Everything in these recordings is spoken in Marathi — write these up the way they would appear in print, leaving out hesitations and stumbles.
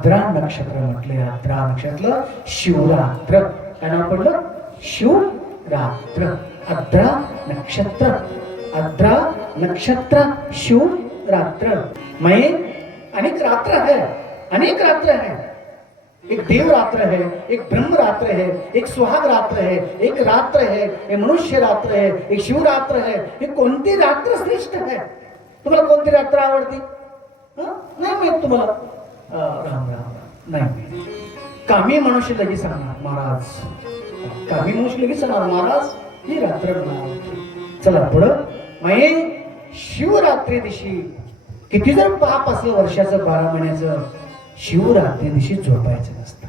आद्रा नक्षत्र म्हटले. आद्रा नक्षत्र शिवरात्र. काय नाव पडलं? शिवरात्र. आद्रा नक्षत्र. आद्रा नक्षत्र शिवरात्र. मैं अनेक रात्र है, अनेक रात्र है. एक देव रात्र है, एक ब्रह्म रात्र है, एक सुहाग रात्र है, एक रात्र है, एक मनुष्य रात्र है, एक शिवरात्र है. हे कोणती रात्र श्रेष्ठ है? तुम्हाला कोणती रात्र आवडती? नाही माहित तुम्हाला? राम राम नाही. कामी मनुष्य लगेच सांगणार महाराज, कामी मनुष्य लगेच सांगणार महाराज ही रात्र मला. चला पुढं. मैं शिवरात्री दिवशी किती जर पाप असलं वर्षाचं 12 महिन्याचं, शिवरात्री दिवशी झोपायचं नसतं.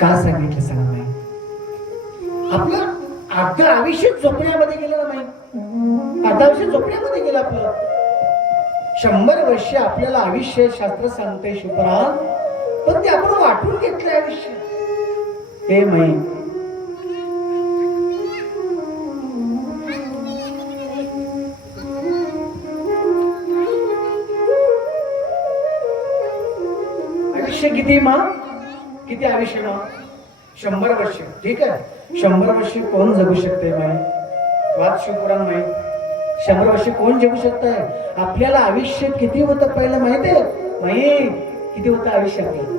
का सांगितलं सांगा? नाही आपलं अर्ध आयुष्य झोपण्यामध्ये गेलं ना. नाही अर्ध आयुष्य झोपण्यामध्ये गेलं आपलं. 100 वर्ष आपल्याला आयुष्य शास्त्र सांगते शिवपुराण, पण ते आपण वाटून घेतलं आयुष्य. हे माई आयुष्य किती मा? किती आयुष्य मा? 100 वर्ष. ठीक आहे, 100 वर्ष कोण जगू शकते माई? वाद शिवपुराण माई. 100 वर्ष कोण जगू शकतंय? आपल्याला आयुष्य किती होतं पहिलं माहितीये माई? किती होतं आयुष्य आपल्याला?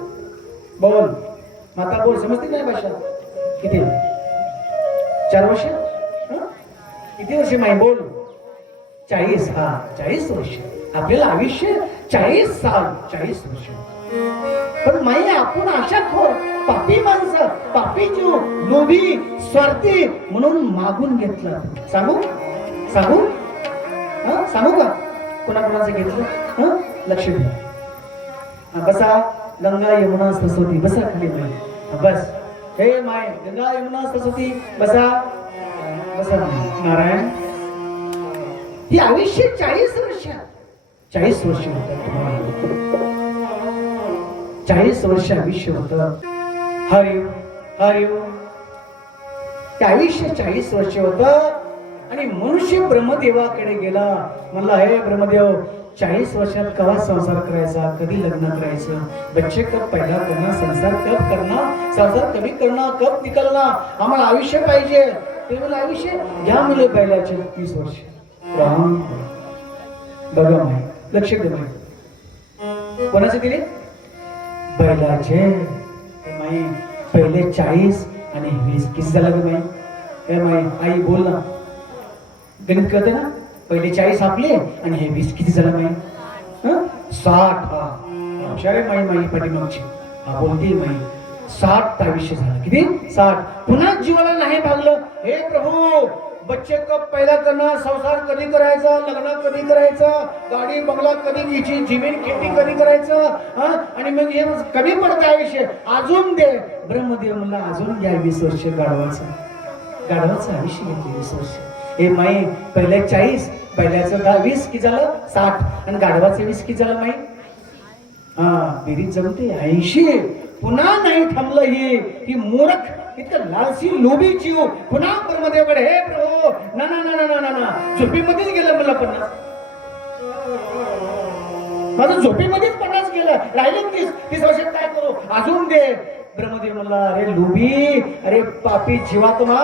बोल माता, बोल. समजते नाही भाषा? किती? 4 वर्ष? किती वर्ष माई? बोल. 40. हा 40 वर्ष आपल्याला आयुष्य. 40 साल, 40 वर्ष. पण माई आपण अशा खोर पापी माणसं, पापी जीव, लोभी, स्वार्थी म्हणून मागून घेतलं. सांगू सांगू सांगू का कोणाकोणाचं घेतलं? लक्ष द्या. बसा. गंगा यमुना सरस्वती. बसा खाली माई. बस. Hey my Ganga Yamuna Saraswati. बसा बसा. नारायण. ही आयुष्य 40 वर्ष. 40 वर्ष होतं तुम्हाला. 40 वर्ष आयुष्य होतं. हरिओ हरिओ. ते आयुष्य 40 वर्ष होतं. आणि मनुष्य ब्रह्मदेवाकडे गेला. म्हणला, हे ब्रह्मदेव, 40 वर्षात कवा संसार करायचा? कधी लग्न करायचं? बच्चे कब पैदा करना? संसार कब करना? संसार कभी करना? कब निकलना? आम्हाला आयुष्य पाहिजे. ते मला आयुष्य घ्या मुले बैलाचे 30 वर्ष. राम बघा माई, लक्ष दे माई. कोणाचे दिले? बैलाचे. माई पहिले 40 आणि 20 किती झालं ग माई? हे माई आई बोल ना. गणित कळते ना? पहिले 40 आपले आणि हे 20 किती झालं माई? 60. हा हुशार माई. माई पाठीमागची हा बोलते माई. 60 आयुष्य झालं. किती? 60. पुन्हा जीवाला नाही भागलं. हे प्रभू, बच्चे कब पैदा करणार? संसार कधी करायचा? लग्न कधी करायचं? गाडी बंगला कधी घ्यायची? जमीन खेती कधी करायचं? आणि मग हे कमी पडतं आयुष्य. अजून दे. ब्रह्मदेव म्हणला, अजून घ्या 20 वर्ष गाढवाचं. गाढवाचं आयुष्य घेतलं 20 वर्ष. हे माई पहिले 40, पहिल्याचं 20 किती झालं? 60. आणि गाढवाचं 20 किती झालं माई? बेरीज जमते 80. पुन्हा नाही थांबलं. ही मूर्ख, इतकं लालसी, लोभी जीव पुन्हा ब्रह्मदेवाकडे. हे प्रभू, ना ना ना ना ना ना. झोपीमध्येच गेलं मला 50. माझं झोपीमध्येच 50 गेलं. राहिलं 30 वर्षात काय करू? अजून दे. ब्रह्मदेव म्हणला, अरे लोभी, अरे पापी जीवात्मा,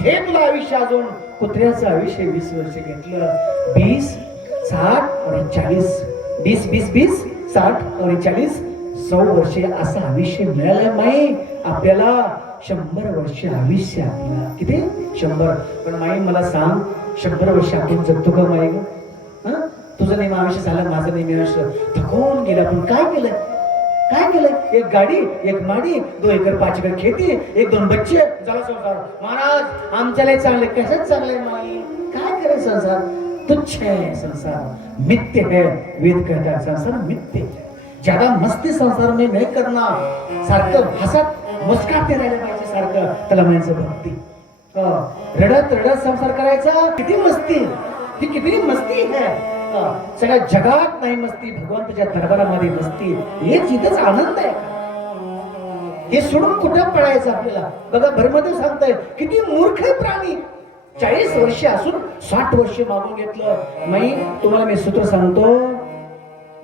घे तुला आयुष्य अजून. कुत्र्याचं आयुष्य 20 वर्ष घेतलं. 20, 60 आणि 40. 20, 60 आणि 40, 100 वर्षे असं आयुष्य मिळालं माई आपल्याला. 100 वर्ष आयुष्य आपल्याला. किती? 100. पण माई मला सांग, 100 वर्ष आपण जगतो का माई? तुझं नेहमी आयुष्य झालं, माझं नेहमी आयुष्य थकून गेलं. आपण काय केलं? काय केलं? एक गाडी, एक माडी, 2 एकर 5 एकर खेती, 1-2 बच्चे, झाला संसार. महाराज आमच्याला चांगले. कशात चांगले माई? काय करे? संसार तुच्छ है, संसार मिथ्य है. वेद कहता है संसार मिथ्य है. ज्यादा मस्ती संसार में नहीं करना. सारखं हसत मुस्काते राहिलं पाहिजे सारखं. त्याला म्हणायचं भक्ती. रडत रडत संसार करायचा. किती मस्ती, ती किती मस्ती है. सगळ्या जगात नाही मस्ती, भगवंताच्या दरबारामध्ये मस्ती. हेच इथंच आनंद आहे. हे सोडून कुठं पळायचं आपल्याला? बघा ब्रह्मदेव सांगताय, किती मूर्ख प्राणी. 40 वर्ष असून 60 वर्ष मागून घेतलं. मी तुम्हाला सूत्र सांगतो.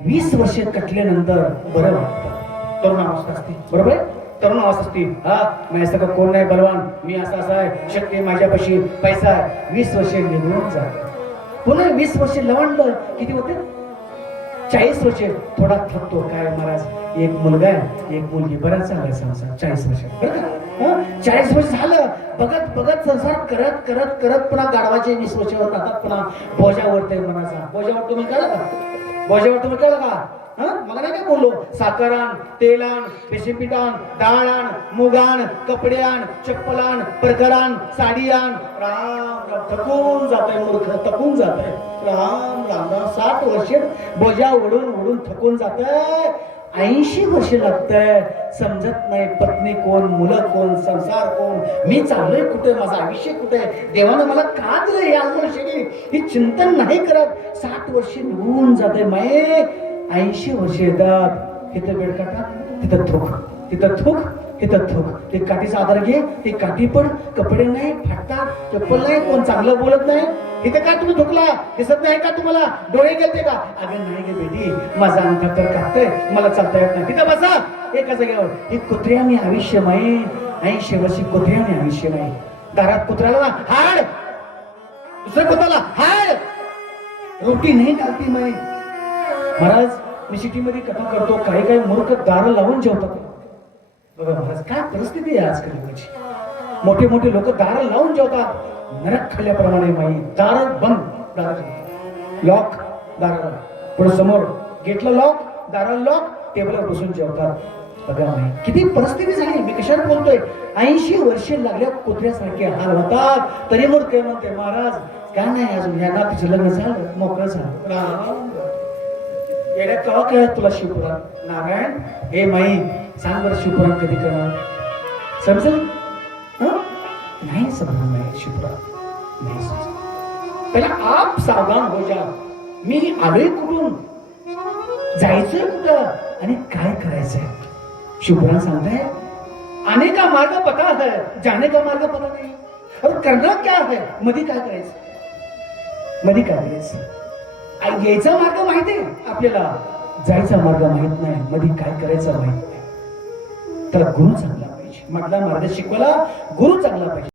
20 वर्षे कटल्यानंतर बरं वाटतं. तरुणावस्था असते, बरोबर आहे? तरुणावस्था असते. हा माझ्यासारखं कोण नाही बलवान, मी असा आहे, शक्ती माझ्यापाशी, पैसा आहे. 20 वर्षे निघून जात. पुन्हा 20 वर्षे लवंड किती होते? 40 वर्षे थोडा थकतो. काय महाराज, एक मुलगा आहे, एक मुलगी, बराच चांगला संसार. 40 वर्ष, बरं का? 40 वर्ष झालं, बघत बघत संसार करत करत करत पुन्हा गाढवाचे 20 वर्षावर राहतात. पुन्हा बोजावरते मनाचा. बोजावर तुम्ही कळलं का? बोजावर तुम्ही कळलं का? मला नाही काय बोललो, साखर आण, तेल आण, बेसन आण, डाळ आण, मूग आण, कपडे आण, चप्पल आण, परकर आण, साडी आण. राम राम, थकून जातोय मूर्ख, थकून जातोय. राम राम राम, 60 वर्षे बोजा ओढून ओढून थकून जातंय. 80 वर्ष लागतंय, समजत नाही पत्नी कोण, मुलं कोण, संसार कोण, मी चाललोय कुठे, माझं आयुष्य कुठे, देवानं मला का दिलं हे आयुष्य, ही चिंतन नाही करत. 60 वर्ष निघून जाते माये. 80 वर्ष येतात, तिथं बेड काटा, तिथं थूक, तिथं थूक, तिथं थूक. ते काठीचा आधार घे, ते काठी पण, कपडे नाही, फाटतात, चप्पल नाही, कोण चांगलं बोलत नाही. इथे काय तुम्ही थुकला, दिसत नाही का तुम्हाला, डोळे गेलते का? अगं नाही गे बेटी, माझा अंग तर कापतंय, मला चालता येत नाही. तिथं बसा एका जागेवर. ही कुत्र्याने आयुष्यमय, 80 वर्षी कुत्र्याने आयुष्यमय. दारात कुत्र्याला हाड, दुसऱ्या कुत्र्याला हाड, रोटी नाही टाकती मै. महाराज, मी सिटीमध्ये कथा करतो, काही काही मूर्ख दार लावून जेवतात. बघा महाराज, काय परिस्थिती आहे आजकाल लोकांची. मोठे मोठे लोक दार लावून जेवतात, नरक खाल्ल्याप्रमाणे माई. दार बंद, दार लॉक, दाराला पुढे समोर गेटला लॉक, दाराला लॉक, टेबलवर बसून जेवतात. बघा माई, किती परिस्थिती झाली. मी कशाला बोलतोय? 80 वर्षे लागल्या कुत्र्यासारखे हाल होतात. तरी मूर्ख काय म्हणते, महाराज काय नाही अजून, ह्या नातीचं लग्न झालं, मोकळं झालं. येड्या कवा कळत तुला शिवपुराण? नारायण, हे माई सांग बरं, शिवपुराण कधी करणार? समजेल? नाही समजणार नाही शिवपुराण, नाही समजणार. पहिला आप सावधान हो जा. मी आलोय कुठून, जायचंय कुठं आणि काय करायचंय? शिवपुराण सांगताय, आने का मार्ग पता है, जाने का मार्ग पता नाही. और करना क्या है, मध्ये काय करायचं, मध्ये काय करायचं? यायचा मार्ग माहिती आहे आपल्याला, जायचा मार्ग माहित नाही, मध्ये काय करायचं माहित नाही. तर गुरु चांगला पाहिजे, मधला मार्ग शिकवला गुरु चांगला पाहिजे.